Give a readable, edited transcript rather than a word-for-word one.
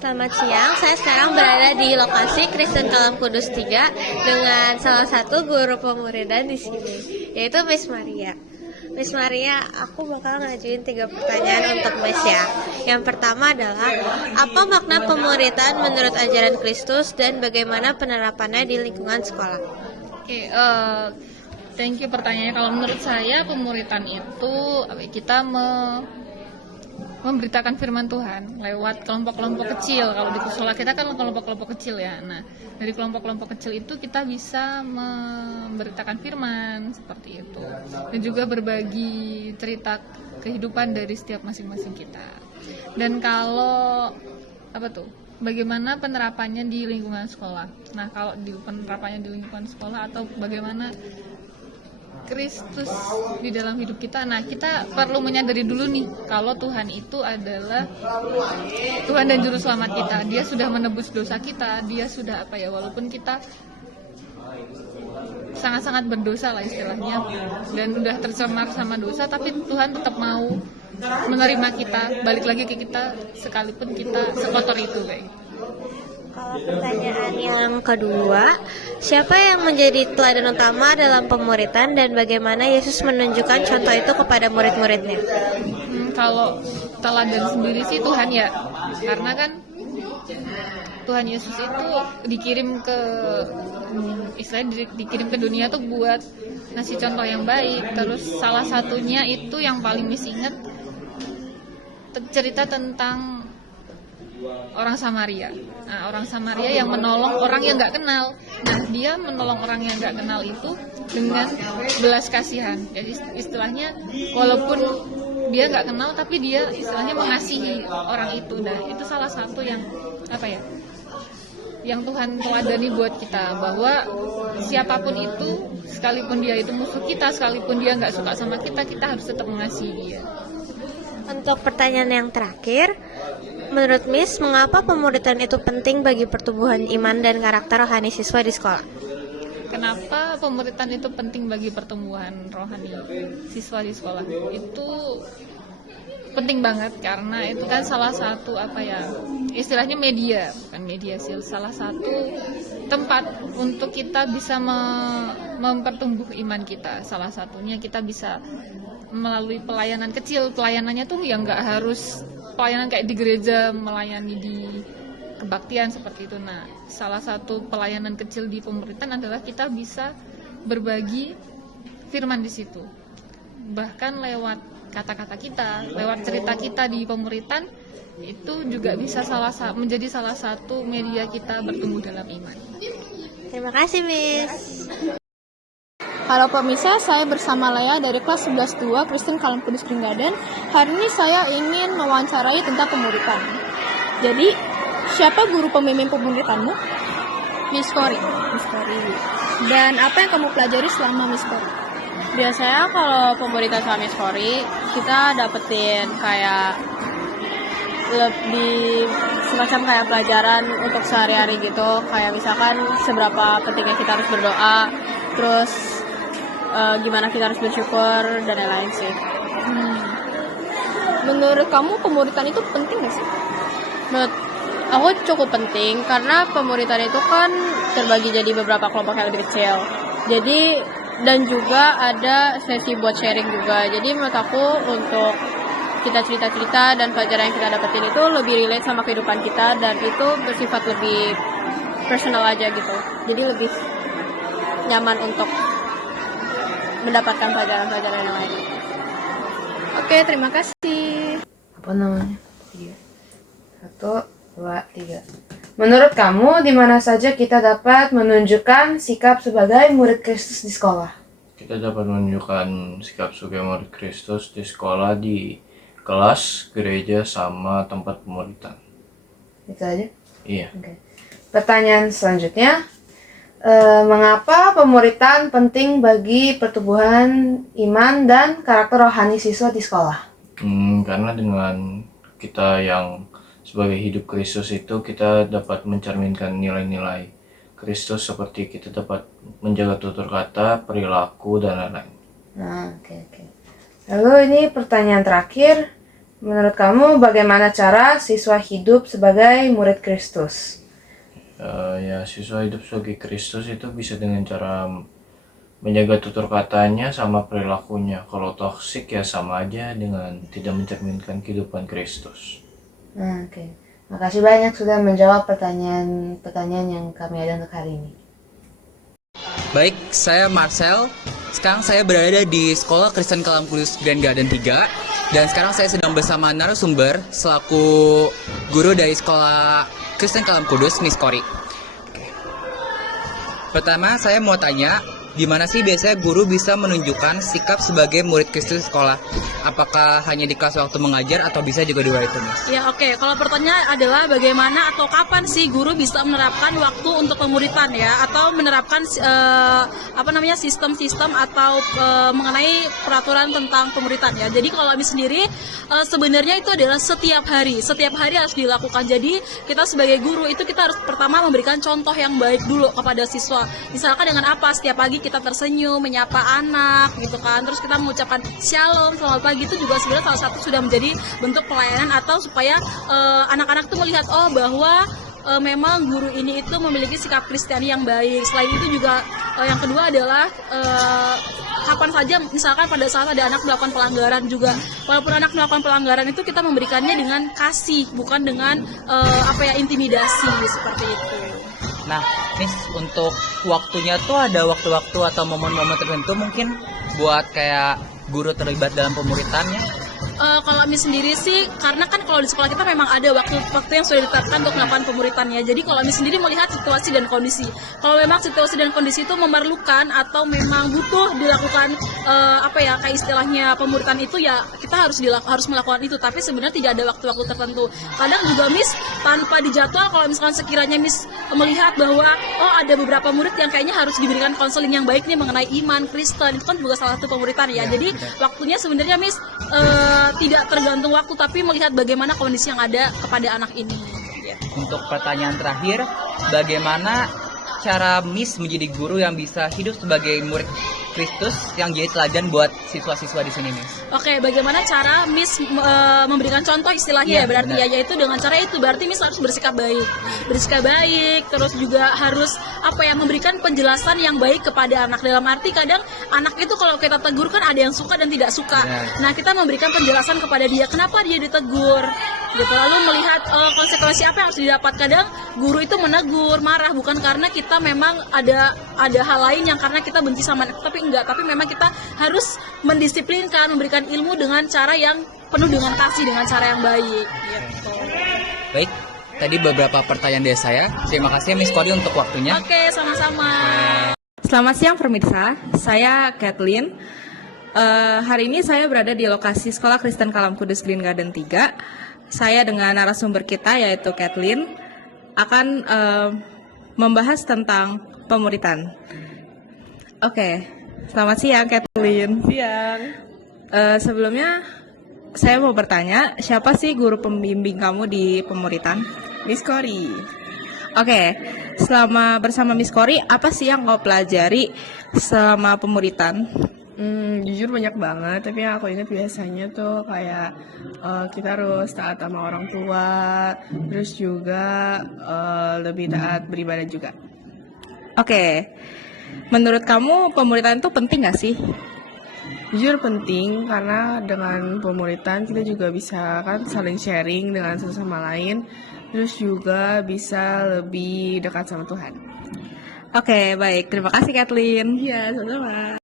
Selamat siang, saya sekarang berada di lokasi Kristen Kalam Kudus 3 dengan salah satu guru pemuridan di sini, yaitu Miss Maria. Miss Maria, aku bakal ngajuin 3 pertanyaan untuk Miss ya. Yang pertama adalah, apa makna pemuridan menurut ajaran Kristus dan bagaimana penerapannya di lingkungan sekolah? Oke, thank you pertanyaannya. Kalau menurut saya pemuridan itu kita memberitakan firman Tuhan lewat kelompok-kelompok kecil. Kalau di sekolah kita kan kelompok-kelompok kecil ya. Nah, dari kelompok-kelompok kecil itu kita bisa memberitakan firman seperti itu. Dan juga berbagi cerita kehidupan dari setiap masing-masing kita. Dan kalau bagaimana penerapannya di lingkungan sekolah. Nah, kalau di penerapannya di lingkungan sekolah atau bagaimana Kristus di dalam hidup kita. Nah, kita perlu menyadari dulu nih kalau Tuhan itu adalah Tuhan dan juru selamat kita. Dia sudah menebus dosa kita. Dia sudah walaupun kita sangat-sangat berdosa lah istilahnya dan udah tercemar sama dosa, tapi Tuhan tetap mau menerima kita, balik lagi ke kita sekalipun kita sekotor itu kayak gitu. Kalau pertanyaan yang kedua, siapa yang menjadi teladan utama dalam pemuridan dan bagaimana Yesus menunjukkan contoh itu kepada murid-muridnya? Kalau teladan sendiri sih Tuhan ya, karena kan Tuhan Yesus itu dikirim ke dikirim ke dunia tuh buat ngasih contoh yang baik. Terus salah satunya itu yang paling Miss inget cerita tentang orang Samaria. Nah, orang Samaria yang menolong orang yang nggak kenal. Nah, dia menolong orang yang nggak kenal itu dengan belas kasihan. Jadi istilahnya walaupun dia nggak kenal, tapi dia istilahnya mengasihi orang itu. Nah, itu salah satu yang yang Tuhan teladani buat kita, bahwa siapapun itu, sekalipun dia itu musuh kita, sekalipun dia nggak suka sama kita, kita harus tetap mengasihi dia. Untuk pertanyaan yang terakhir, menurut Miss, mengapa pemuridan itu penting bagi pertumbuhan iman dan karakter rohani siswa di sekolah? Kenapa pemuridan itu penting bagi pertumbuhan rohani siswa di sekolah? Itu penting banget karena itu kan salah satu istilahnya media, bukan media sih, salah satu tempat untuk kita bisa mempertumbuh iman kita. Salah satunya kita bisa melalui pelayanan kecil. Pelayanannya tuh yang nggak harus pelayanan kayak di gereja, melayani di kebaktian seperti itu. Nah, salah satu pelayanan kecil di pemuridan adalah kita bisa berbagi firman di situ. Bahkan lewat kata-kata kita, lewat cerita kita di pemuridan, itu juga bisa menjadi salah satu media kita bertumbuh dalam iman. Terima kasih, Miss. Halo pemirsa, saya bersama Lea dari kelas 11-2 Kristen Kalam Kudus Pringgaden. Hari ini saya ingin mewawancarai tentang pemuridan. Jadi, siapa guru pembimbing pemuridanmu? Miss Kori. Miss Kori. Dan apa yang kamu pelajari selama Miss Kori? Biasanya kalau pemuridan sama Miss Kori, kita dapetin kayak lebih semacam kayak pelajaran untuk sehari-hari gitu. Kayak misalkan seberapa pentingnya kita harus berdoa, terus gimana kita harus bersyukur dan lain-lain sih. Menurut kamu pemuridan itu penting gak sih? Menurut aku cukup penting karena pemuridan itu kan terbagi jadi beberapa kelompok yang lebih kecil. Jadi dan juga ada sesi buat sharing juga. Jadi menurut aku untuk kita cerita-cerita dan pelajaran yang kita dapetin itu lebih relate sama kehidupan kita dan itu bersifat lebih personal aja gitu. Jadi lebih nyaman untuk mendapatkan pelajaran-pelajaran yang lain. Oke, terima kasih. Apa namanya? 3. 1, 2, 3. Menurut kamu, di mana saja kita dapat menunjukkan sikap sebagai murid Kristus di sekolah? Kita dapat menunjukkan sikap sebagai murid Kristus di sekolah, di kelas, gereja, sama tempat pemuridan. Itu aja? Iya. Oke. Pertanyaan selanjutnya, mengapa pemuridan penting bagi pertumbuhan iman dan karakter rohani siswa di sekolah? Karena dengan kita yang sebagai hidup Kristus itu, kita dapat mencerminkan nilai-nilai Kristus seperti kita dapat menjaga tutur kata, perilaku, dan lain-lain. Nah, oke. Lalu ini pertanyaan terakhir, Menurut kamu bagaimana cara siswa hidup sebagai murid Kristus? Ya, siswa hidup sebagai Kristus itu bisa dengan cara menjaga tutur katanya sama perilakunya. Kalau toksik ya sama aja dengan tidak mencerminkan kehidupan Kristus. Oke. Makasih banyak sudah menjawab pertanyaan yang kami ada untuk hari ini. Baik, saya Marcel. Sekarang saya berada di Sekolah Kristen Kalam Kudus Grand Garden 3. Dan sekarang saya sedang bersama narasumber selaku guru dari Sekolah Kristen Kalam Kudus, Miss Kori. Pertama, saya mau tanya, di mana sih biasanya guru bisa menunjukkan sikap sebagai murid Kristus di sekolah? Apakah hanya di kelas waktu mengajar atau bisa juga di luar itu, Miss? Ya oke, kalau pertanyaan adalah bagaimana atau kapan sih guru bisa menerapkan waktu untuk pemuridan ya, atau menerapkan sistem-sistem atau mengenai peraturan tentang pemuridan ya. Jadi kalau kami sendiri sebenarnya itu adalah setiap hari harus dilakukan. Jadi kita sebagai guru itu kita harus pertama memberikan contoh yang baik dulu kepada siswa. Misalkan dengan apa? Setiap pagi kita tersenyum, menyapa anak gitu kan. Terus kita mengucapkan shalom, selamat pagi, itu juga sebenarnya salah satu sudah menjadi bentuk pelayanan atau supaya anak-anak tuh melihat bahwa memang guru ini itu memiliki sikap Kristiani yang baik. Selain itu juga yang kedua adalah kapan saja misalkan pada saat ada anak melakukan pelanggaran juga, walaupun anak melakukan pelanggaran itu kita memberikannya dengan kasih, bukan dengan intimidasi seperti itu. Nah, Miss, untuk waktunya tuh ada waktu-waktu atau momen-momen tertentu mungkin buat kayak guru terlibat dalam pemuridannya? Kalau Miss sendiri sih, karena kan kalau di sekolah kita memang ada waktu yang sudah ditetapkan untuk melakukan pemuridannya. Jadi kalau Miss sendiri melihat situasi dan kondisi. Kalau memang situasi dan kondisi itu memerlukan atau memang butuh dilakukan kayak istilahnya pemuridan itu ya kita harus melakukan itu. Tapi sebenarnya tidak ada waktu-waktu tertentu. Kadang juga Miss tanpa dijadwal, kalau misalkan sekiranya Miss melihat bahwa ada beberapa murid yang kayaknya harus diberikan konseling yang baik nih mengenai iman Kristen, itu kan juga salah satu pemuridan ya. Jadi waktunya sebenarnya Miss tidak tergantung waktu, tapi melihat bagaimana kondisi yang ada kepada anak ini. Untuk pertanyaan terakhir, bagaimana cara Miss menjadi guru yang bisa hidup sebagai murid Kristus yang jadi teladan buat siswa-siswa di sini, Miss? Oke, bagaimana cara Miss memberikan contoh istilahnya ya, berarti ya, yaitu dengan cara itu berarti Miss harus bersikap baik, terus juga harus memberikan penjelasan yang baik kepada anak. Dalam arti kadang anak itu kalau kita tegur kan ada yang suka dan tidak suka. Nah, kita memberikan penjelasan kepada dia kenapa dia ditegur, gitu. Lalu melihat konsekuensi apa yang harus didapat. Kadang guru itu menegur, marah bukan karena kita memang ada hal lain yang karena kita benci sama anak, tapi enggak, tapi memang kita harus mendisiplinkan, memberikan ilmu dengan cara yang penuh dengan kasih, dengan cara yang baik gitu. Baik, tadi beberapa pertanyaan dari saya. Terima kasih Miss Kori untuk waktunya. Oke, sama-sama. Selamat siang pemirsa, saya Kathleen. Hari ini saya berada di lokasi Sekolah Kristen Kalam Kudus Green Garden 3. Saya dengan narasumber kita yaitu Kathleen akan membahas tentang pemuridan. Oke, selamat siang Kathleen. Siang. Sebelumnya saya mau bertanya, siapa sih guru pembimbing kamu di pemuridan? Miss Kori. Oke, selama bersama Miss Kori, apa sih yang kau pelajari selama pemuridan? Jujur banyak banget, tapi yang aku ingat biasanya tuh kayak kita harus taat sama orang tua, terus juga lebih taat beribadah juga. Oke, menurut kamu pemuridan itu penting gak sih? Jujur penting, karena dengan pemuridan kita juga bisa kan saling sharing dengan sesama lain, terus juga bisa lebih dekat sama Tuhan. Oke, baik. Terima kasih Kathleen. Iya, sama-sama.